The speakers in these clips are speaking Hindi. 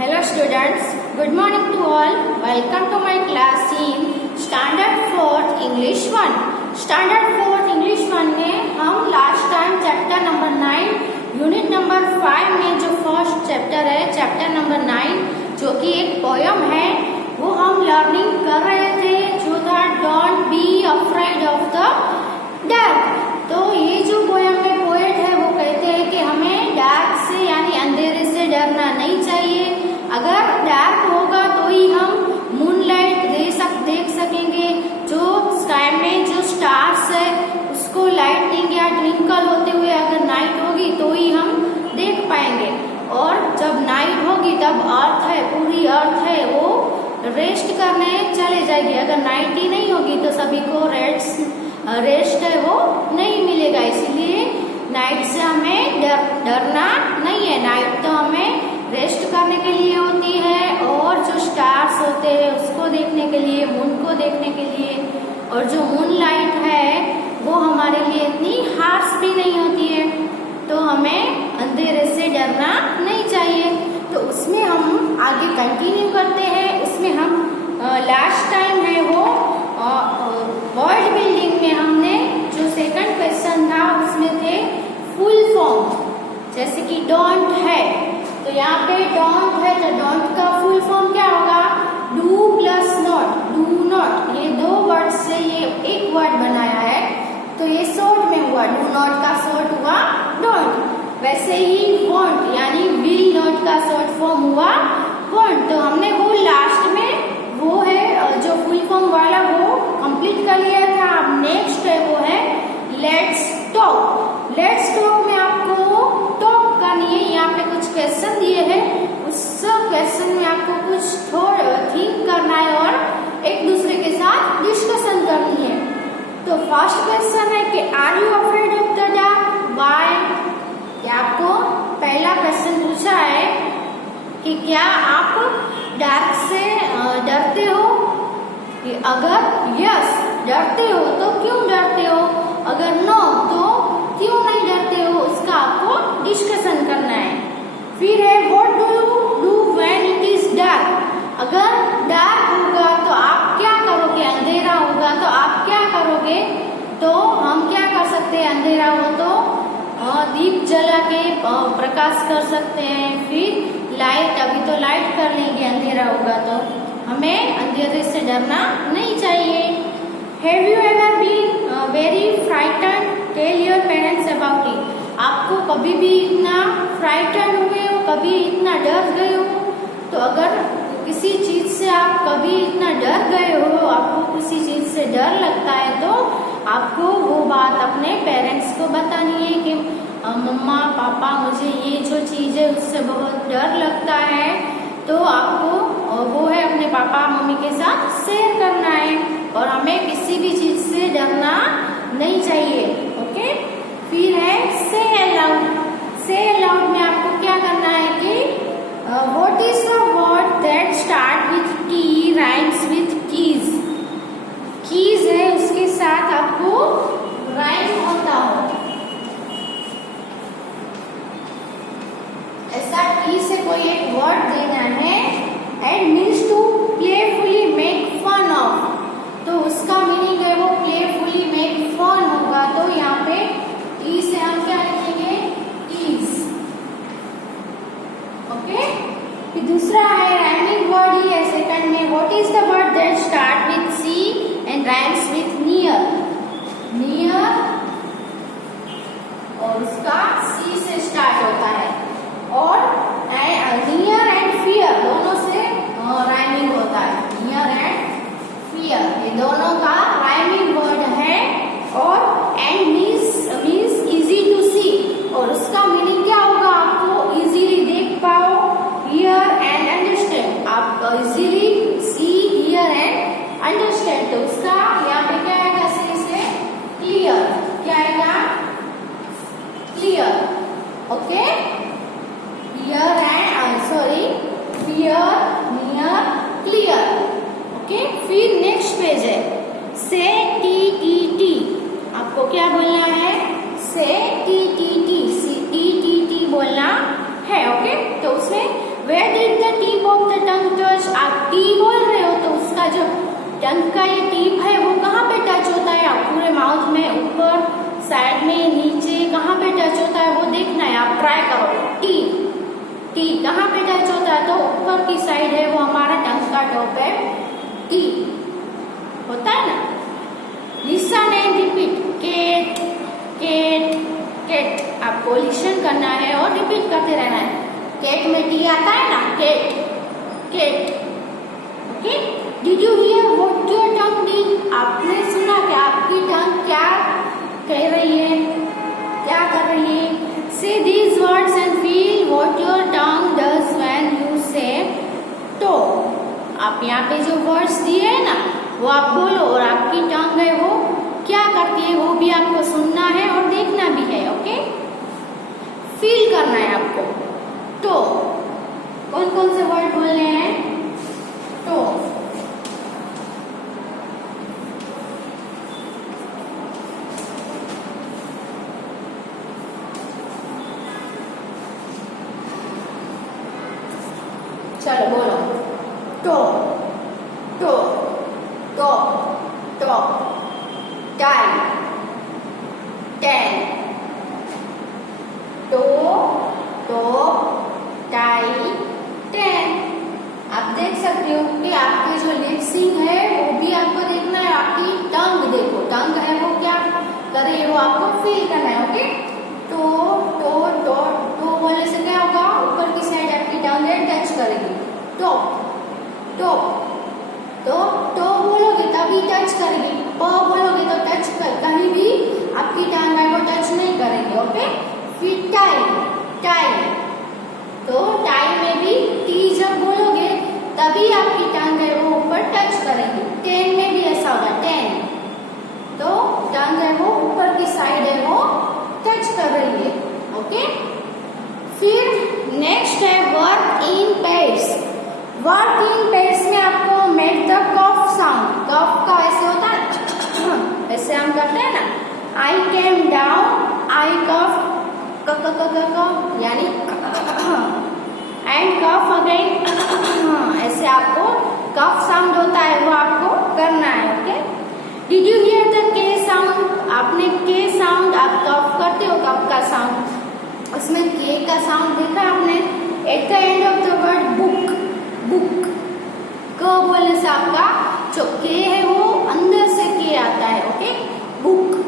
Hello students, good morning to all. Welcome to my class in Standard 4th English 1. Standard 4th English 1 में हम last time chapter number 9 unit number 5 में जो फर्स्ट चैप्टर है चैप्टर नंबर 9 जो कि एक पोयम है वो हम लर्निंग कर रहे थे जो था don't be afraid of the dark. तो ये जो पोयम में पोएट है वो कहते हैं कि हमें डार्क से यानी अंधेरे से डरना नहीं चाहिए। अगर डार्क होगा तो ही हम मूनलाइट देख सकेंगे। जो स्काई में जो स्टार्स है उसको लाइटिंग या ट्विंकल होते हुए अगर नाइट होगी तो ही हम देख पाएंगे। और जब नाइट होगी तब अर्थ है, पूरी अर्थ है वो रेस्ट करने चले जाएगी। अगर नाइट ही नहीं होगी तो सभी को रेस्ट है वो नहीं मिलेगा। इसलिए नाइट से हमें डरना नहीं है। नाइट तो हमें रेस्ट करने के लिए होती है और जो स्टार्स होते हैं उसको देखने के लिए, मून को देखने के लिए। और जो मून लाइट है वो हमारे लिए इतनी हार्श भी नहीं होती है, तो हमें अंधेरे से डरना नहीं चाहिए। तो उसमें हम आगे कंटिन्यू करते हैं। उसमें हम लास्ट टाइम है वो वर्ड बिल्डिंग में हमने जो सेकंड क्वेश्चन था उसमें थे फुल फॉर्म, जैसे कि डोंट है तो यहाँ पे डोंट है तो डोंट का फुल फॉर्म क्या होगा, do plus not, do not. ये दो वर्ड से ये एक वर्ड बनाया है तो ये शॉर्ट में हुआ, डू नॉट का शॉर्ट हुआ डोंट। वैसे ही वॉन्ट यानी विल नॉट का शॉर्ट फॉर्म हुआ वॉन्ट। तो हमने वो लास्ट में वो है जो फुल फॉर्म वाला वो कंप्लीट कर लिया था। अब नेक्स्ट है वो है लेट्स टॉक। लेट्स टॉक में आपको टॉक करनी है। यहाँ पे कुछ क्वेश्चन दिए हैं, उस क्वेश्चन में आपको कुछ थोड़ा थिंक करना है और एक दूसरे के साथ डिस्कशन करनी है। तो फर्स्ट क्वेश्चन है कि are you afraid of the dark, why. आपको पहला क्वेश्चन पूछा है कि क्या आप डार्क से डरते हो। कि अगर यस डरते हो तो क्यों डरते हो, अगर नो तो क्यों नहीं डरते हो, उसका आपको डिस्कशन करना है। फिर है what do you do when it is dark. अगर डार्क होगा तो आप क्या करोगे, अंधेरा होगा तो आप क्या करोगे। तो हम क्या कर सकते हैं, अंधेरा हो तो दीप जला के प्रकाश कर सकते हैं। फिर लाइट, अभी तो लाइट कर लेंगे, अंधेरा होगा तो हमें अंधेरे से डरना नहीं चाहिए। Have you ever been very frightened, tell your parents about it. आपको कभी भी इतना फ्राइटन हुए हो, कभी इतना डर गए हो, तो अगर किसी चीज से आप कभी इतना डर गए हो, आपको किसी चीज से डर लगता है तो आपको वो बात अपने पेरेंट्स को बतानी है कि मम्मा पापा मुझे ये जो चीज है उससे बहुत डर लगता है। तो आपको वो है अपने पापा मम्मी के साथ शेयर करना है और हमें किसी भी चीज से डरना नहीं चाहिए। ओके। फिर है से अलाउड। से अलाउड में आपको क्या करना है कि what is the word that start with T rhymes with keys. Keys है उसके साथ आपको राइम होता हो, ऐसा टी से कोई एक वर्ड देना है। And means to playfully make fun of, तो उसका मीनिंग है वो प्लेफुली मेक फन होगा। तो यहाँ पे टी से हम क्या लिखेंगे, टीज। ओके। फिर दूसरा है राइमिंग वर्ड ही है सेकंड में। What is the word that start with C and rhymes with near. Near और उसका सी से स्टार्ट होता है। और नियर एंड फियर दोनों से राइमिंग होता है। नियर एंड फियर ये दोनों का राइमिंग वर्ड है। और एंड मीन्स इजी टू सी, और उसका मीनिंग क्या होगा, आपको इजीली देख पाओ। हियर एंड अंडरस्टैंड, आप easily see here and understand. तो उसका यहाँ पे क्या आएगा, से क्लियर। क्या आएगा, clear. Okay. Here and fear, near, clear. Okay. फिर नेक्स्ट पेज है से टी टी टी। आपको क्या बोलना है, say T T T, C T T T बोलना है। ओके। तो उसमें where did the T tip of the tongue touch, आप टी बोल रहे हो तो उसका जो टंग का ये टिप है वो कहाँ पे टच होता है, आप पूरे माउथ में ऊपर, साइड में, नीचे, कहाँ पे टच होता है वो देखना है, आप ट्राई करो। टी टी कहाँ पे टच होता है, तो ऊपर की साइड है वो हमारा टंग का टॉप है, टी होता है ना। Listen and repeat, cat cat cat, आपको लिसन करना है और रिपीट करते रहना है। केट में टी आता है ना, cat cat, okay. Did you hear what your tongue did, आपने सुना कि आपकी टंग क्या कह रही है, क्या कर रही है। से these words and feel what your tongue does when you से टो, आप यहाँ पे जो वर्ड्स दिए है ना वो आप बोलो और आपकी टंग है वो क्या करती है वो भी आपको सुनना है और देखना भी है, ओके। फील करना है आपको। तो कौन कौन से वर्ड बोलने हैं, तो चलो बोलो। Toe toe toe toe, tie ten, toe toe tie ten. आप देख सकते हो कि आपके जो लिपसिंग है वो भी आपको देखना है, आपकी टंग देखो, टंग है वो क्या कर रही है वो आपको फील करना है, okay. Toe toe toe toe बोलने से क्या होगा, ऊपर की साइड आपकी टंग है टच करेगी। टो टो तो टो बोलोगे तभी टच करेगी, प बोलोगे तो टच कर, कहीं भी आपकी टंग है वो टच नहीं करेगी, ओके। फिर टाई टाई, तो टाई में भी टी जब बोलोगे तभी आपकी टंग है वो ऊपर टच करेगी। टेन में भी ऐसा होगा, टेन, तो टंग है वो ऊपर की साइड है वो टच कर रही है, ओके। फिर नेक्स्ट है work in pairs. Work in pairs में आपको मेक द कफ साउंड, कफ का ऐसे होता है ऐसे हम करते हैं ना, आई केम डाउन, आई कफ क क क क क यानी एंड कफ अगेन, ऐसे आपको कफ साउंड होता है वो आपको करना है, okay. Did you here the के साउंड, आपने के साउंड, आप कफ करते हो कफ का साउंड, उसमें के का साउंड देखा आपने at the end of the word book, book, क बोलने से आपका जो के है वो अंदर से के आता है, ओके। बुक,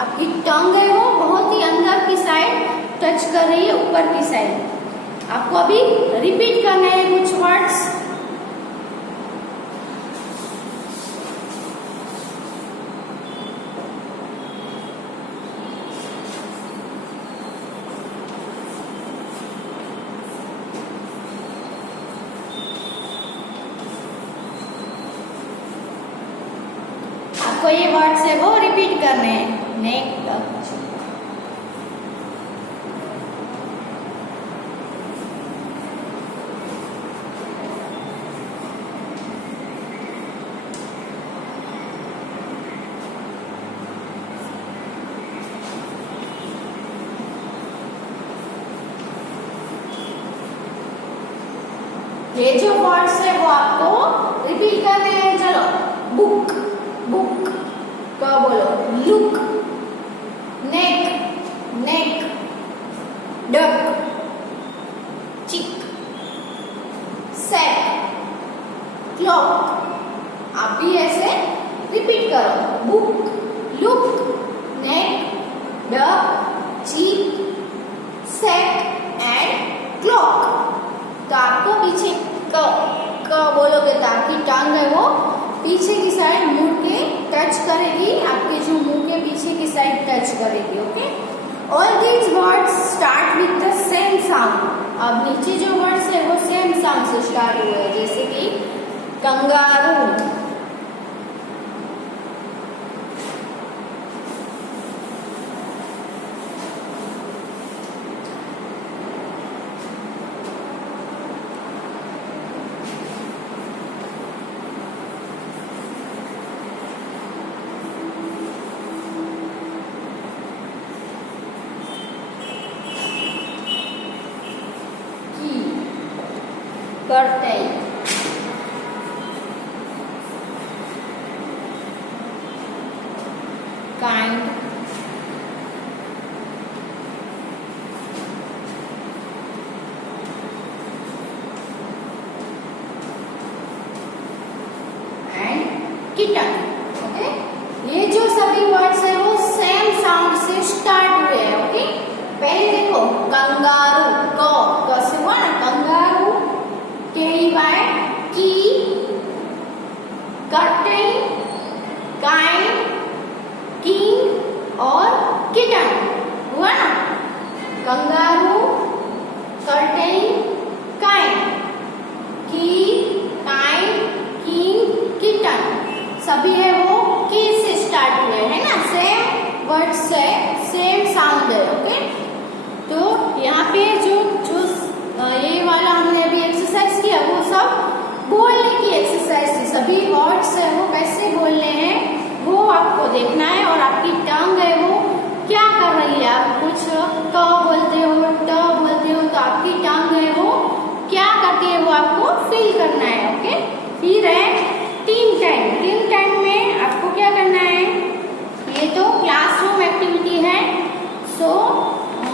आपकी टंग है वो बहुत ही अंदर की साइड टच कर रही है, ऊपर की साइड। आपको अभी रिपीट करना है कुछ वर्ड्स। आपको ये वर्ड्स है वो रिपीट करने हैं। ये जो वर्ड्स है वो आपको रिपीट करने हैं। चलो, बुक, बुक का बोलो, लुक, नेक, नेक, डक, चिक, सेट, क्लॉक। आप भी ऐसे रिपीट करो, बुक, लुक, नेक, डक, चिक, सेट एंड क्लॉक। तो आपको पीछे क बोलोगे तो आपकी टंग है वो पीछे की साइड मुड़ के टच करेगी, आपके जो मुंह के पीछे की साइड टच करेगी, okay. All these words start with the same sound. अब नीचे जो वर्ड्स है वो सेम साउंड से स्टार्ट हुए हैं, जैसे कि kangaroo, curtain, kind, kitten. Okay, ये जो सभी वर्ड्स है वो सेम साउंड से स्टार्ट हुए हैं. ओके, पहले देखो कंगारू, क से हुआ ना कंगारू, KY, की, कर्टेन, काइंड, किंग और किटन. हुआ ना कंगारू, कर्टेन, काइंड, की, काइंड, किंग, किटन. सभी है वो की से स्टार्ट हुए है ना, सेम वर्ड से सेम साउंड है. ओके, तो यहाँ पे जो ये वाला हमने अभी एक्सरसाइज किया वो सब बोलने की एक्सरसाइज थी. सभी वर्ड्स है वो कैसे बोलने हैं वो आपको देखना है, और आपकी टंग है वो क्या कर रही है. आप कुछ क बोलते हो, ट बोलते हो, तो आपकी टंग है वो क्या करती है वो आपको फील करना है. ओके, फिर है टीम टाइम. टीम टाइम में आपको क्या करना है, ये तो क्लासरूम एक्टिविटी है. सो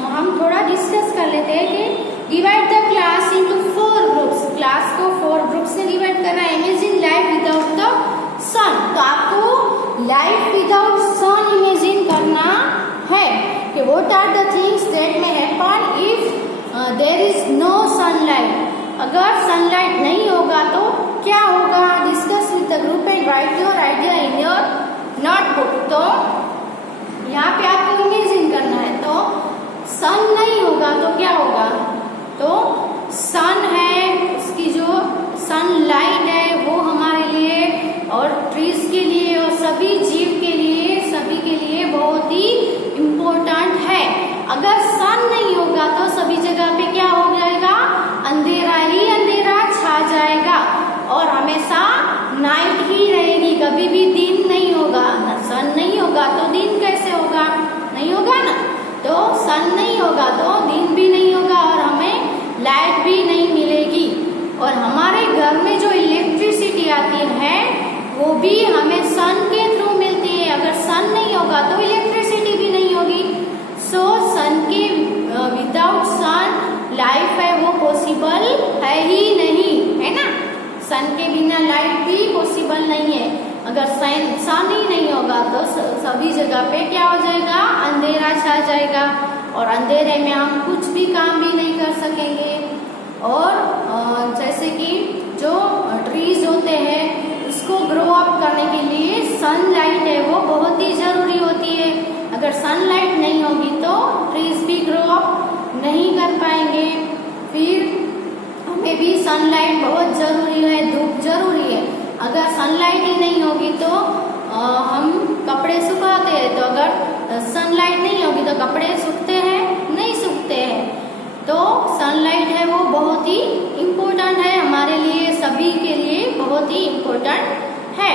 हम थोड़ा डिस्कस कर लेते हैं कि divide the class into 4 groups. Class को 4 ग्रुप्स से डिवाइड करना है. Imagine life without the sun. तो आपको लाइफ विदाउट सन इमेजिन करना है कि what are the things that may happen if there is no sunlight. अगर सनलाइट नहीं होगा तो क्या होगा, discuss with the group and write your idea in your notebook. तो यहाँ पे आपको इमेजिन करना है. तो सन नहीं होगा तो क्या होगा, तो सन है उसकी जो सनलाइट है वो हमारे लिए और ट्रीज के लिए और सभी जीव के लिए, सभी के लिए बहुत ही इम्पोर्टेंट है. अगर सन नहीं होगा तो सभी जगह पे क्या हो जाएगा, अंधेरा ही अंधेरा छा जाएगा और हमेशा नाइट ही रहेगी. कभी भी दिन नहीं होगा. सन नहीं होगा तो दिन कैसे होगा, नहीं होगा ना. तो सन नहीं होगा तो दिन भी नहीं होगा और हमें लाइट भी नहीं मिलेगी. और हमारे घर में जो इलेक्ट्रिसिटी आती है वो भी हमें सन के थ्रू मिलती है. अगर सन नहीं होगा तो इलेक्ट्रिसिटी भी नहीं होगी. सो सन के विदाउट सन लाइफ है वो पॉसिबल है ही नहीं, है ना. सन के बिना लाइफ भी पॉसिबल नहीं है. अगर सन ही नहीं होगा तो सभी जगह पे क्या हो जाएगा, अंधेरा छा जाएगा और अंधेरे में हम कुछ भी काम भी नहीं कर सकेंगे. और जैसे कि जो ट्रीज होते हैं उसको ग्रो अप करने के लिए सनलाइट है वो बहुत ही जरूरी होती है. अगर सनलाइट नहीं होगी तो ट्रीज भी ग्रो अप नहीं कर पाएंगे. फिर हमें भी सनलाइट बहुत जरूरी है, धूप जरूरी है. अगर सनलाइट ही नहीं होगी तो हम कपड़े सुखाते हैं, तो अगर सनलाइट नहीं होगी तो कपड़े सूखते हैं, नहीं सूखते हैं. तो सनलाइट है वो बहुत ही इम्पोर्टेंट है हमारे लिए, सभी के लिए बहुत ही इम्पोर्टेंट है.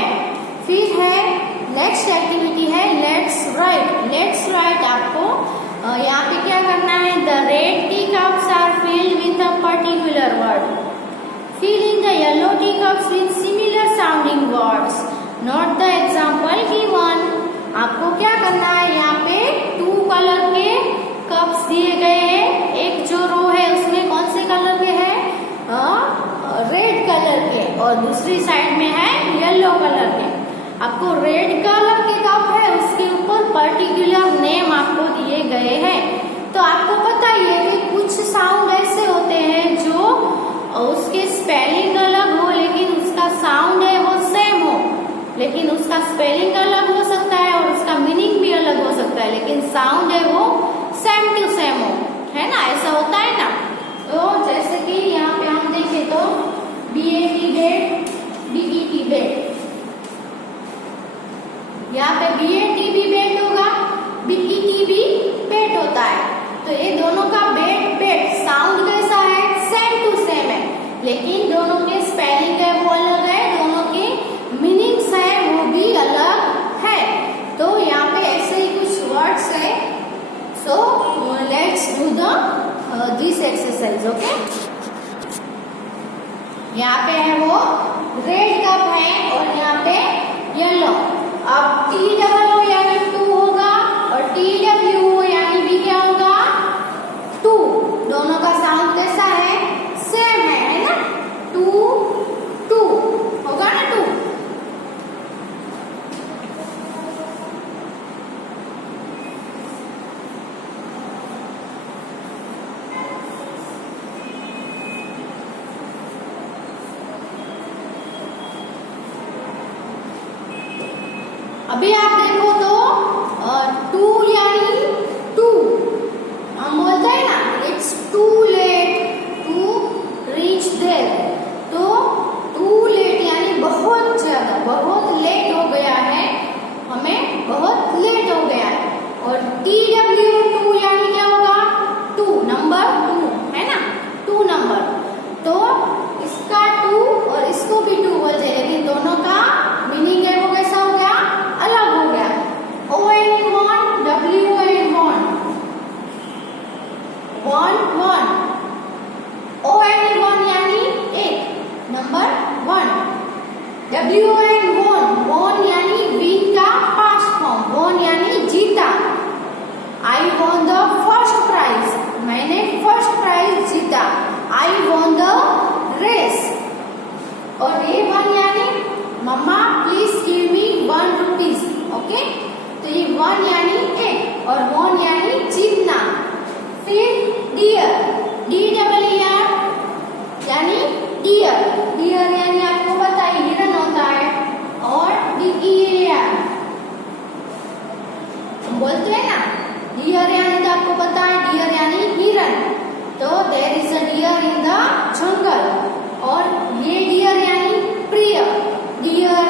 फिर है नेक्स्ट एक्टिविटी है लेट्स राइट. लेट्स राइट आपको यहाँ पे क्या करना है, the red tea cups are filled with a particular word. Fill in the yellow teacups with similar sounding words. Note the example given. आपको क्या करना है, यहाँ पे 2 कलर के कप्स दिए गए हैं. एक जो रो है उसमें कौन से कलर के हैं, रेड कलर के, और दूसरी साइड में है येलो कलर के. आपको रेड कलर के कप है उसके ऊपर पर्टिकुलर नेम आपको दिए गए हैं. तो आपको पता ही है कि कुछ साउंड ऐसे होते हैं जो उसके स्पेलिंग अलग हो लेकिन उसका साउंड है वो सेम हो, लेकिन उसका स्पेलिंग अलग हो सकता है और उसका मीनिंग भी अलग हो सकता है, लेकिन साउंड है वो सेम टू सेम हो, है ना. ऐसा होता है ना. तो जैसे कि यहाँ पे हम देखें तो BAT बेट, BET बेट. यहाँ पे BAT भी बेट होगा, BET भी बेट होता है. तो ये दोनों का बेट बेट साउंड कैसा है, सेम टू सेम है, लेकिन दोनों के स्पेलिंग है वो अलग है, दोनों के मीनिंग्स है वो भी अलग है. तो यहाँ पे ऐसे ही कुछ वर्ड्स है. So let's do the this exercise. Okay, यहाँ पे है वो रेड कप है और यहाँ पे येलो। अब TOO यानी 2 होगा और TWO यानी भी क्या होगा 2। दोनों का साउंड कैसा है, सेम है ना, 2 2 होगा ना 2। अभी आप देखो तो 2 यानी 2, हम बोलते हैं ना it's too late to reach there, तो टू लेट यानी बहुत ज्यादा, बहुत लेट हो गया है, हमें बहुत लेट हो गया है। और TW2 यानी क्या होगा 2, नंबर 2 है ना, 2 नंबर। तो इसका 2 और इसको भी 2 बोलते हैं, लेकिन दोनों का मीनिंग है वो कैसा हो गया, अलग हो गया। ON1 WN1 1 ON1 यानी 1 नंबर 1। WN1 won यानी विन का पास्ट फॉर्म, won यानी जीता। I won the first prize, मैंने फर्स्ट प्राइज जीता, I won the race। और A1 यानी mama please give me 1 rupees, okay. तो ये 1 यानी 1 और won यानी जीतना। फिर डियर, DEER यानी डियर, डियर यानी आपको पता है हिरन होता है। और DEER हम बोलते हैं ना, डियर यानी तो आपको पता है डियर यानी हिरन, तो there is a deer in the jungle. और ये डियर यानी प्रिय, dear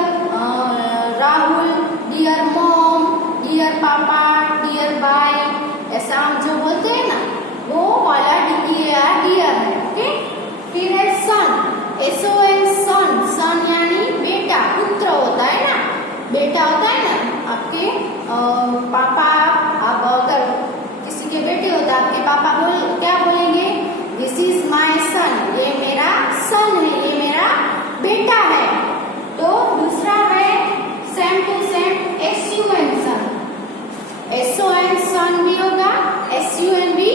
Rahul, dear mom, dear papa, dear boy, ऐसा हम जो बोलते हैं ना वो वाला DEER डियर है, ओके। फिर है सन, SON सन, सन यानी बेटा, पुत्र होता है ना, बेटा होता है ना आपके पापा, आप अगर किसी के बेटे होते हैं आपके पापा क्या बोलेंगे, दिस इज माय सन, ये मेरा सन है, ये मेरा बेटा है। तो दूसरा है same to same SUN sun, SON son भी होगा, SUN भी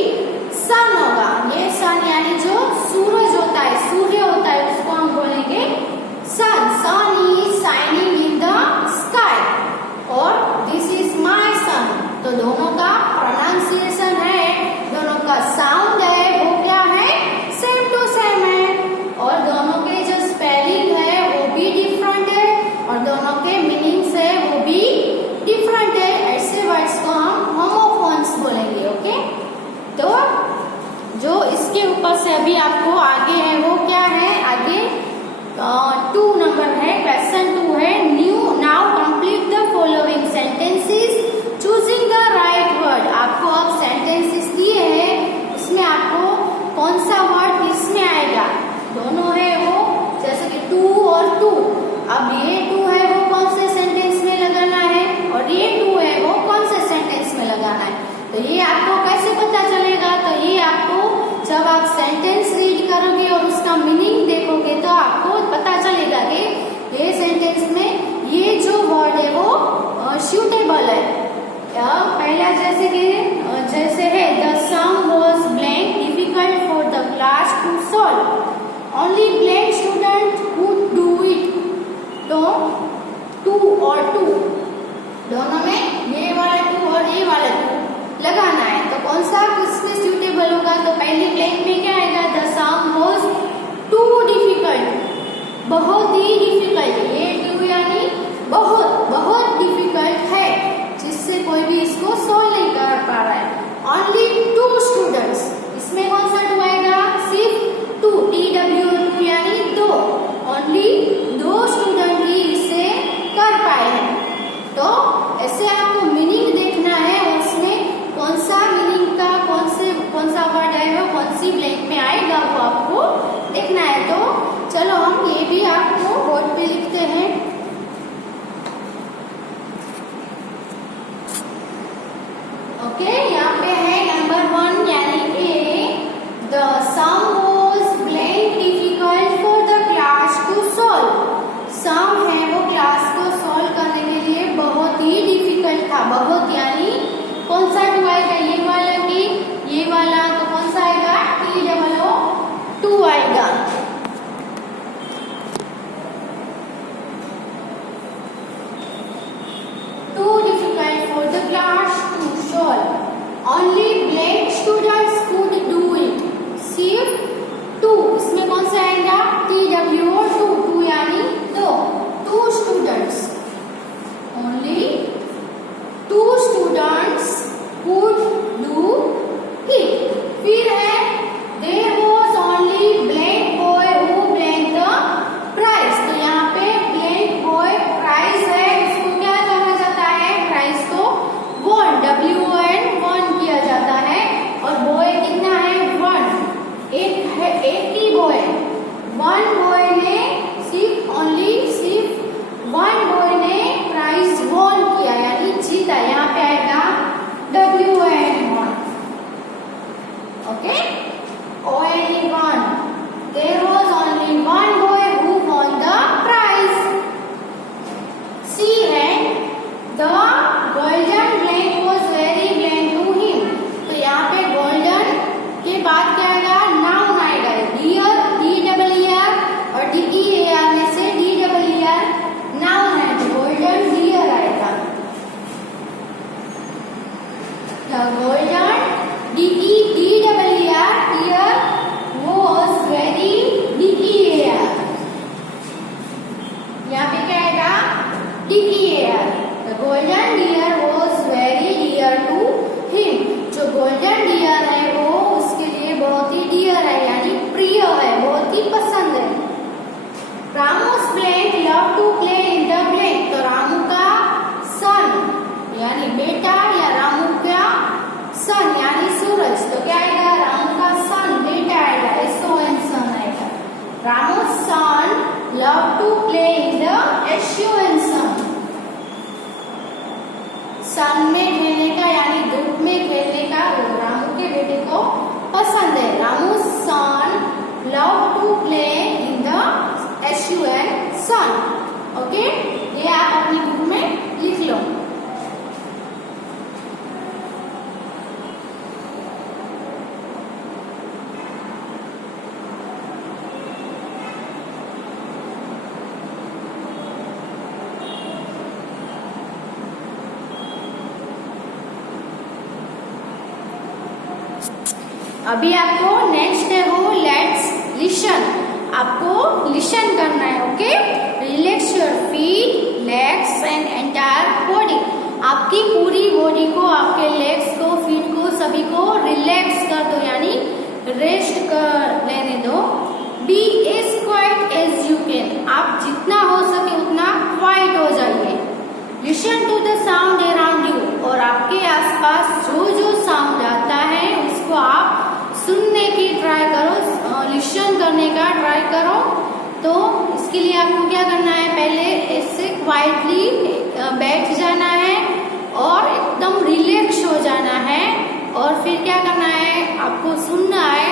सन होगा। ये सन यानी जो सूरज होता है, सूर्य होता है, उसको हम बोलेंगे son. Sun is shining in the sky और दिस इज माय सन। तो दोनों का प्रोनाउंसिएशन है, दोनों का साउंड है वो क्या है, सेम टू सेम है। और दोनों के जो स्पेलिंग है वो भी डिफरेंट है और दोनों के मीनिंग्स है वो भी डिफरेंट है। ऐसे वर्ड्स को हम होमोफोन्स बोलेंगे, ओके। तो जो इसके ऊपर से अभी आपको आगे है वो क्या है, आगे 2 नंबर है, क्वेश्चन 2 है, new now complete the following sentences choosing the right word. आपको अब सेंटेंसेस दिए हैं, उसमें आपको कौन सा वर्ड किसमें आएगा, दोनों है वो, जैसे कि 2 और 2। अब ये 2 है वो कौन से सेंटेंस में लगाना है और ये 2 है वो कौन से सेंटेंस में लगाना है। तो ये आपको कैसे पता चलेगा, तो ये आपको जब आप सेंटेंस रीड ओनली सिर्फ वन बॉय ने प्राइज वॉन किया यानी जीता। यहाँ पे आएगा WN1। Okay, only one. There was only one boy who won the prize. C है the golden blank was very blank to him. तो यहाँ पे golden के बाद क्या आएगा? noun आएगा। dear DEER और DEAR में से DEER noun है तो golden deer आएगा। The golden DEER deer was very DEAR। यहाँ पे क्या आएगा? DEAR। The golden deer was very dear to him। जो golden deer है वो उसके लिए बहुत ही dear है यानी प्रिय है, बहुत ही पसंद है। रामू's blank love to play in the blank। तो रामू का son यानी बेटा या रामू का सन यानी सूरज तो क्या आएगा? रामू का सन बेटा आएगा, SON सन आएगा। रामू's son love to play in the SUN सन। सन में खेलने का यानी धूप में खेलने का वो रामू के बेटे को पसंद है। Ramu's son love to play in the SUN sun. Okay, ये आप अपनी बुक में लिख लो। अभी आपको नेक्स्ट है वो लेट्स लिसन। आपको लिसन करना है। Okay, relax your feet, legs and entire body. आपकी पूरी बॉडी को, आपके लेग्स को, फीट को, सभी को रिलैक्स कर दो यानी रेस्ट कर लेने दो। Be as quiet as you can. आप जितना हो सके उतना क्वाइट हो जाइए। Listen to the sound around you. और आपके आसपास जो जो साउंड आता है उसको आप सुनने की ट्राई करो, लिसन करने का ट्राई करो। तो इसके लिए आपको क्या करना है? पहले ऐसे क्वाइटली बैठ जाना है और एकदम रिलैक्स हो जाना है। और फिर क्या करना है? आपको सुनना है।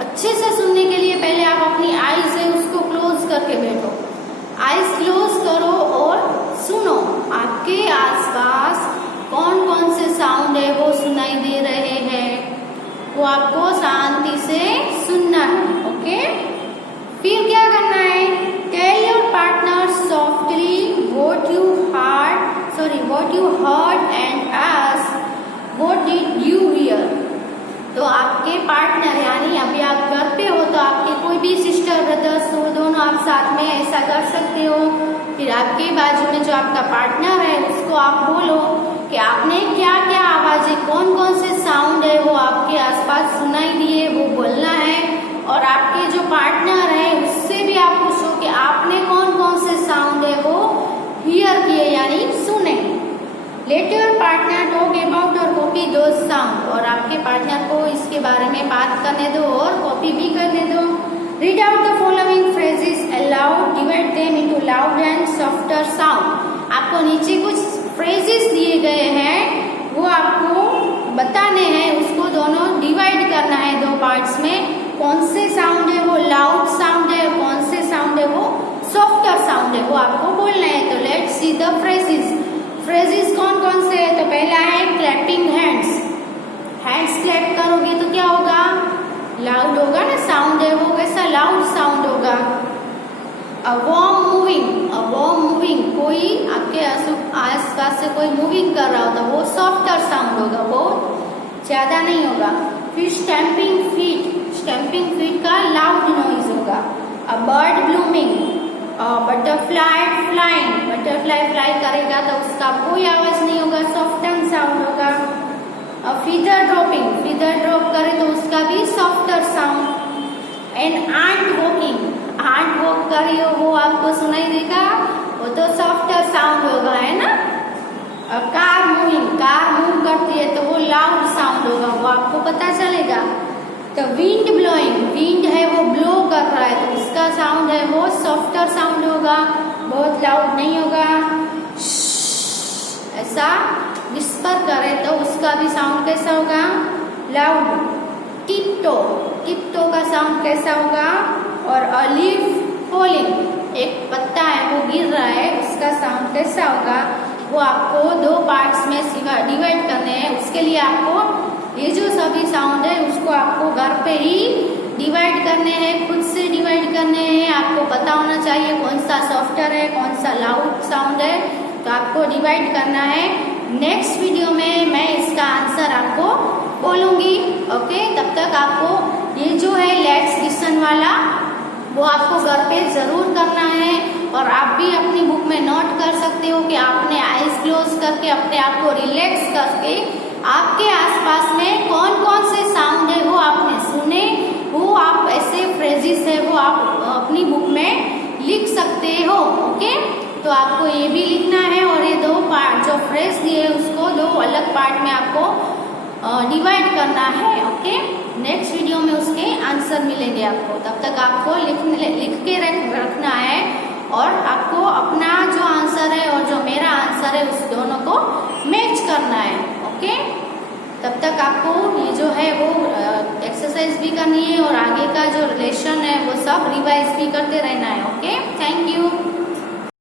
अच्छे से सुनने के लिए पहले आप अपनी आईज है उसको क्लोज करके बैठो। आईज क्लोज करो और सुनो। आपके आसपास कौन कौन से साउंड है वो सुनाई दे रहे हैं, वो आपको शांति से सुनना है। ओके, फिर क्या करना है? Tell your partner softly what you heard and ask what did you hear. तो आपके पार्टनर यानी अभी आप घर पे हो तो आपके कोई भी सिस्टर ब्रदर्स हो, दोनों आप साथ में ऐसा कर सकते हो। फिर आपके बाजू में जो आपका पार्टनर है उसको आप बोलो कि आपने क्या क्या आवाजें, कौन कौन से साउंड है वो आपके आसपास सुनाई दिए, वो बोलना है। और आपके जो पार्टनर है उससे भी आप पूछो कि आपने कौन कौन से साउंड है वो हियर किए यानी सुने। Let your partner talk about और कॉपी दोज साउंड। और आपके पार्टनर को इसके बारे में बात करने दो और कॉपी भी करने दो। Read out the following phrases allowed, divide them into loud and softer sound. आपको नीचे कुछ फ्रेजेस दिए गए हैं, वो आपको बताने हैं, उसको दोनों डिवाइड करना है दो पार्ट्स में। कौन से साउंड है वो लाउड साउंड है, कौन से साउंड है वो सॉफ्टर साउंड है, वो आपको बोलना है। तो let's see the phrases. Phrases कौन कौन से है? तो पहला है क्लैपिंग हैंड्स। हैंड्स क्लैप करोगे तो क्या होगा? लाउड होगा ना, साउंड है वो वैसा लाउड साउंड होगा। अ वॉर्म मूविंग, कोई आपके आसपास से कोई मूविंग कर रहा होता वो सॉफ्टर साउंड होगा, वो ज्यादा नहीं होगा। फिर स्टैम्पिंग फीट का लाउड नॉइज होगा। A bird blooming, butterfly flying, butterfly fly करेगा तो उसका कोई आवाज नहीं होगा, सॉफ्टर साउंड होगा। फीदर ड्रॉप करे तो उसका भी softer sound. And ant walk करे वो आपको सुनाई देगा, वो तो सॉफ्टर साउंड होगा, है ना। कार मूव करती है तो वो लाउड साउंड होगा, वो आपको पता चलेगा। तो विंड है वो ब्लो कर रहा है तो इसका साउंड है वो सॉफ्टर साउंड होगा। होगा, बहुत लाउड नहीं होगा। ऐसा विस्पर करें तो उसका भी साउंड कैसा होगा, लाउड। टिप्टो, टिप्टो का साउंड कैसा होगा। और अ लीफ फॉलिंग, एक पत्ता है वो गिर रहा है, उसका साउंड कैसा होगा, वो आपको दो पार्ट्स में डिवाइड करने हैं। उसके लिए आपको ये जो सभी साउंड है उसको आपको घर पे ही डिवाइड करने हैं, खुद से डिवाइड करने हैं। आपको पता होना चाहिए कौन सा सॉफ्टर है, कौन सा लाउड साउंड है, तो आपको डिवाइड करना है। नेक्स्ट वीडियो में मैं इसका आंसर आपको बोलूंगी। ओके, तब तक आपको ये जो है लेट्स लिसन वाला वो आपको घर पे जरूर करना है। और आप भी अपनी बुक में नोट कर सकते हो कि आपने आईज क्लोज करके अपने आप को रिलैक्स करके आपके आसपास में कौन कौन से साउंड है वो आपने सुने, वो आप ऐसे फ्रेजेस है वो आप अपनी बुक में लिख सकते हो। ओके, तो आपको ये भी लिखना है और ये दो पार्ट जो फ्रेज दिए उसको दो अलग पार्ट में आपको डिवाइड करना है। ओके, नेक्स्ट वीडियो में उसके आंसर मिलेंगे आपको। तब तक आपको लिख के रखना है और आपको अपना जो आंसर है और जो मेरा आंसर है उस दोनों को मैच करना है। ओके, तब तक आपको ये जो है वो एक्सरसाइज भी करनी है और आगे का जो लेसन है वो सब रिवाइज भी करते रहना है। Okay, thank you.